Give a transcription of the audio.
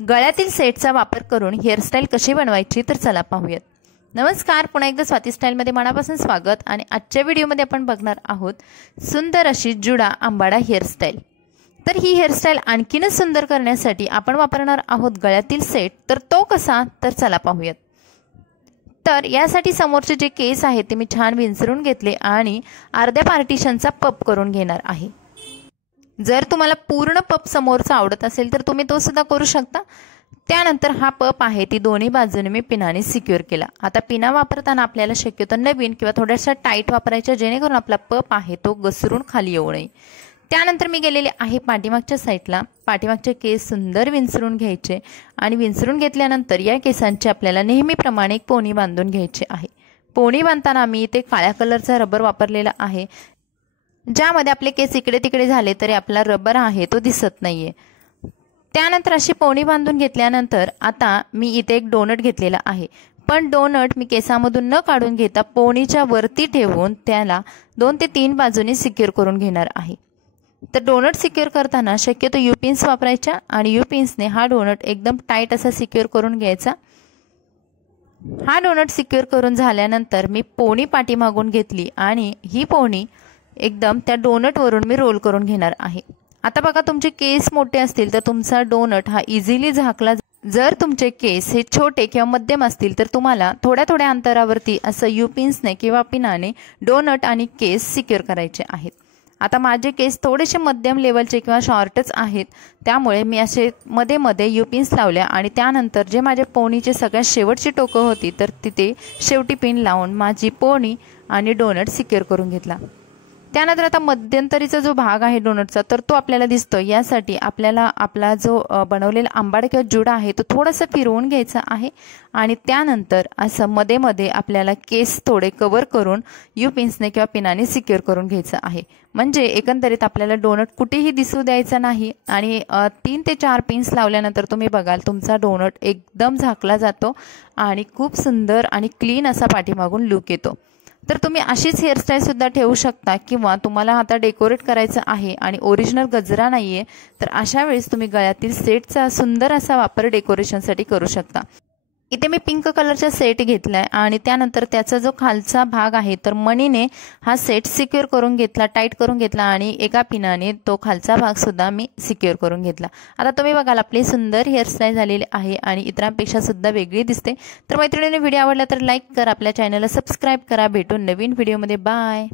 गळ्यातील सेटचा वापर करून हेअरस्टाईल कशी बनवायची तर चला पाहूयात। नमस्कार, पुन्हा एकदा स्वाती स्टाईलमध्ये मनापासून स्वागत। आणि आजच्या व्हिडिओमध्ये आपण बघणार आहोत सुंदर अशी जुडा आंबाडा हेअरस्टाईल। तर ही हेअरस्टाईल आणखीनच सुंदर करण्यासाठी आपण वापरणार आहोत गळ्यातील सेट। तर तो कसा तर चला पाहूयात। तर यासाठी समोरचे जे केस आहेत ते मी छान विंचरून घेतले आणि अर्ध्या पार्टिशनचा पप करून घेणार आहे। जर तुम्हाला पूर्ण पप समोरचा आवडत असेल तर तुम्ही तो सुद्धा करू शकता। त्यानंतर हा पप आहे ती दोन्ही बाजूने मी पिनाने सिक्युअर केला। आता पिना वापरताना आपल्याला शक्यतो नवीन किंवा थोडासा टाईट वापरायचा, जेणेकरून आपला पप आहे तो घसरून खाली येऊ नये। त्यानंतर मी गेलेले आहे पाठीमागच्या साईडला। पाठीमागचे केस सुंदर विंचरून घ्यायचे आणि विंचरून घेतल्यानंतर या केसांची आपल्याला नेहमीप्रमाणे एक पोनी बांधून घ्यायची आहे। पोनी बांधताना मी इथे काळ्या कलरचा रबर वापरलेला आहे, ज्यामध्ये आपले केस इकडे तिकडे झाले तरी आपला रबर आहे तो दिसत नाहीये। त्यानंतर अशी पोनी बांधून घेतल्यानंतर आता मी इथे एक डोनट घेतलेला आहे, पण डोनट मी केसामधून न काढून घेता पोनीच्या वरती ठेवून त्याला 2 ते 3 बाजूने सिक्युअर करून घेणार आहे। तर डोनट सिक्युअर करताना शक्यतो यू पिन्स वापरायच्या आणि यू पिन्सने हा डोनट एकदम टाईट असा सिक्युअर करून घ्यायचा। हा डोनट सिक्युअर करून झाल्यानंतर मी पोनी पाठीमागून घेतली आणि ही पोनी एकदम त्या डोनट वरून मी रोल करून घेणार आहे। आता बघा, तुमचे केस मोठे असतील तर तुमचा डोनट हा इझिली झाकला। जर तुमचे केस हे छोटे किंवा मध्यम असतील तर तुम्हाला थोड्या थोड्या अंतरावरती असं यू पिन्सने किंवा पिनाने डोनट आणि केस सिक्युअर करायचे आहेत। आता माझे केस थोडेसे मध्यम लेवलचे किंवा शॉर्टच आहेत, त्यामुळे मी असे मध्ये मध्ये यू पिन्स लावल्या आणि त्यानंतर जे माझे पोनीचे सगळ्यात शेवटची टोकं होती तर तिथे शेवटी पिन लावून माझी पोनी आणि डोनट सिक्युअर करून घेतला। त्यानंतर आता मध्यंतरीचा जो भाग आहे डोनटचा तर तो आपल्याला दिसतो, यासाठी आपल्याला आपला जो बनवलेला आंबाडा किंवा जुडा आहे तो थोडासा फिरवून घ्यायचा आहे आणि त्यानंतर असं मध्ये मध्ये आपल्याला केस थोडे कव्हर करून यू पिन्सने किंवा पिनाने सिक्युअर करून घ्यायचं आहे। म्हणजे एकंदरीत आपल्याला डोनट कुठेही दिसू द्यायचा नाही आणि 3 ते 4 पिन्स लावल्यानंतर तुम्ही बघाल तुमचा डोनट एकदम झाकला जातो आणि खूप सुंदर आणि क्लीन असा पाठीमागून लुक येतो। तर तुम्ही अशीच हेअरस्टाईल सुद्धा ठेवू शकता, किंवा तुम्हाला आता डेकोरेट करायचं आहे आणि ओरिजिनल गजरा नाहीये तर अशा वेळेस तुम्ही गळ्यातील सेटचा सुंदर असा वापर डेकोरेशनसाठी करू शकता। इथे मी पिंक कलरचा सेट घेतलाय आणि त्यानंतर त्याचा जो खालचा भाग आहे तर मणीने हा सेट सिक्युअर करून घेतला, टाईट करून घेतला आणि एका पिनाने तो खालचा भाग सुद्धा मी सिक्युअर करून घेतला। आता तुम्ही बघाल आपली सुंदर हेअरस्टाईल झालेली आहे आणि इतरांपेक्षा सुद्धा वेगळी दिसते। तर मैत्रिणींनी व्हिडिओ आवडला तर लाईक करा, आपल्या चॅनलला सबस्क्राईब करा। भेटून नवीन व्हिडिओमध्ये, बाय।